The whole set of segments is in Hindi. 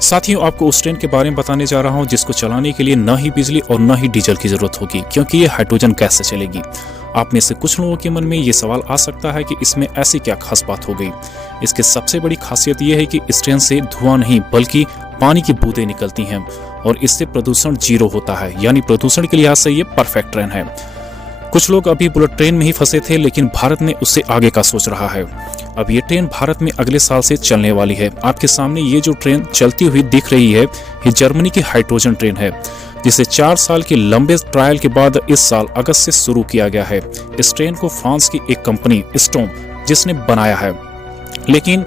साथियों, आपको उस ट्रेन के बारे में बताने जा रहा हूं जिसको चलाने के लिए न ही बिजली और न ही डीजल की जरूरत होगी, क्योंकि ये हाइड्रोजन गैस से चलेगी। आप में से कुछ लोगों के मन में ये सवाल आ सकता है कि इसमें ऐसी क्या खास बात हो गई। इसकी सबसे बड़ी खासियत ये है कि इस ट्रेन से धुआं नहीं बल्कि पानी की बूंदें निकलती हैं और इससे प्रदूषण जीरो होता है, यानी प्रदूषण के लिहाज से ये परफेक्ट ट्रेन है। कुछ लोग अभी बुलेट ट्रेन में ही फंसे थे, लेकिन भारत में उससे आगे का सोच रहा है। अब ये ट्रेन भारत में अगले साल से चलने वाली है। आपके सामने ये जो ट्रेन चलती हुई दिख रही है, ये जर्मनी की हाइड्रोजन ट्रेन है, जिसे 4 साल के लंबे ट्रायल के बाद इस साल अगस्त से शुरू किया गया है। इस ट्रेन को फ्रांस की एक कंपनी स्टॉम जिसने बनाया है, लेकिन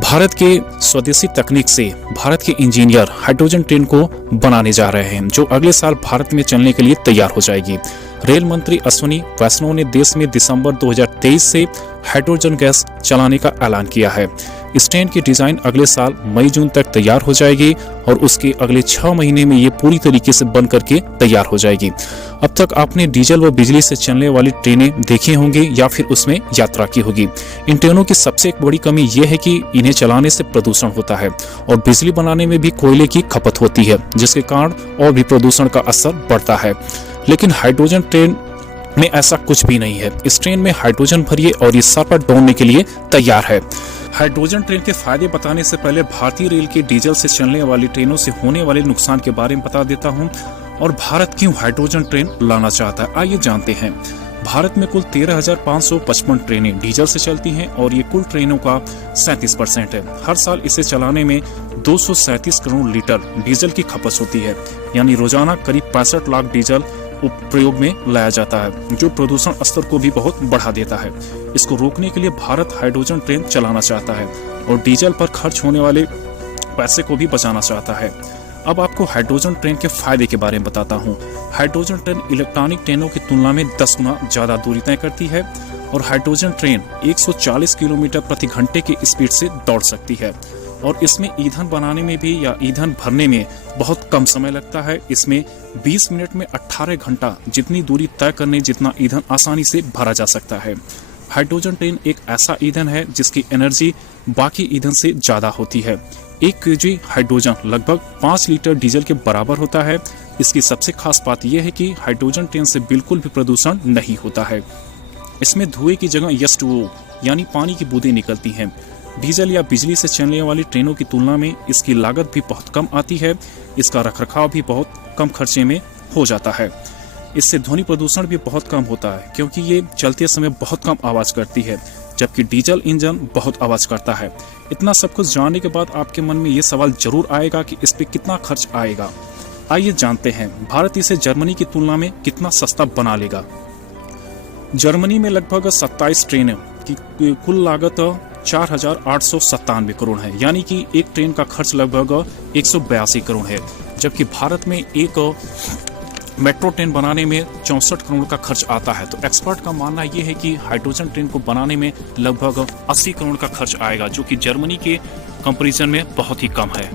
भारत के स्वदेशी तकनीक से भारत के इंजीनियर हाइड्रोजन ट्रेन को बनाने जा रहे हैं, जो अगले साल भारत में चलने के लिए तैयार हो जाएगी। रेल मंत्री अश्विनी वैष्णव ने देश में दिसंबर 2023 से हाइड्रोजन गैस चलाने का ऐलान किया है। इस ट्रेन की डिजाइन अगले साल मई जून तक तैयार हो जाएगी और उसके अगले 6 महीने में ये पूरी तरीके से बन करके तैयार हो जाएगी। अब तक आपने डीजल व बिजली से चलने वाली ट्रेनें देखी होंगी या फिर उसमें यात्रा की होगी। इन ट्रेनों की सबसे एक बड़ी कमी यह है कि इन्हें चलाने से प्रदूषण होता है और बिजली बनाने में भी कोयले की खपत होती है, जिसके कारण और भी प्रदूषण का असर बढ़ता है। लेकिन हाइड्रोजन ट्रेन में ऐसा कुछ भी नहीं है। इस ट्रेन में हाइड्रोजन भरिए और ये सर पर दौड़ने के लिए तैयार है। हाइड्रोजन ट्रेन के फायदे बताने से पहले भारतीय रेल की डीजल से चलने वाली ट्रेनों से होने वाले नुकसान के बारे में बता देता हूं और भारत क्यों हाइड्रोजन ट्रेन लाना चाहता है, आइए जानते हैं। भारत में कुल 13,555 ट्रेनें डीजल से चलती हैं और ये कुल ट्रेनों का 37% है। हर साल इसे चलाने में 237 करोड़ लीटर डीजल की खपत होती है, यानी रोजाना करीब 65 लाख डीजल प्रयोग में लाया जाता है, जो प्रदूषण स्तर को भी बहुत बढ़ा देता है। इसको रोकने के लिए भारत हाइड्रोजन ट्रेन चलाना चाहता है और डीजल पर खर्च होने वाले पैसे को भी बचाना चाहता है। अब आपको हाइड्रोजन ट्रेन के फायदे के बारे में बताता हूँ। हाइड्रोजन ट्रेन इलेक्ट्रॉनिक ट्रेनों की तुलना में 10 गुना ज्यादा दूरी तय करती है और हाइड्रोजन ट्रेन 140 किलोमीटर प्रति घंटे की स्पीड से दौड़ सकती है और इसमें ईंधन बनाने में भी या ईंधन भरने में बहुत कम समय लगता है। इसमें 20 मिनट में 18 घंटा जितनी दूरी तय करने जितना ईंधन आसानी से भरा जा सकता है। हाइड्रोजन ट्रेन एक ऐसा ईंधन है जिसकी एनर्जी बाकी ईंधन से ज्यादा होती है। 1 केजी हाइड्रोजन लगभग 5 लीटर डीजल के बराबर होता है। इसकी सबसे खास बात यह है कि हाइड्रोजन ट्रेन से बिल्कुल भी प्रदूषण नहीं होता है। इसमें धुएं की जगह H2O यानी पानी की बूंदें निकलती हैं। डीजल या बिजली से चलने वाली ट्रेनों की तुलना में इसकी लागत भी बहुत कम आती है। इसका रखरखाव भी बहुत कम खर्चे में हो जाता है। इससे ध्वनि प्रदूषण भी बहुत कम होता है, क्योंकि ये चलते समय बहुत कम आवाज करती है, जबकि डीजल इंजन बहुत आवाज करता है। इतना सब कुछ जानने के बाद आपके मन में ये सवाल जरूर आएगा कि इस पे कितना खर्च आएगा। आइए जानते हैं, भारत इसे जर्मनी की तुलना में कितना सस्ता बना लेगा। जर्मनी में लगभग 27 ट्रेन की कुल लागत 4,897 करोड़ है, यानी कि एक ट्रेन का खर्च लगभग 182 करोड़ है, जबकि भारत में एक मेट्रो ट्रेन बनाने में 64 करोड़ का खर्च आता है। तो एक्सपर्ट का मानना यह है कि हाइड्रोजन ट्रेन को बनाने में लगभग 80 करोड़ का खर्च आएगा, जो कि जर्मनी के कंपैरिजन में बहुत ही कम है।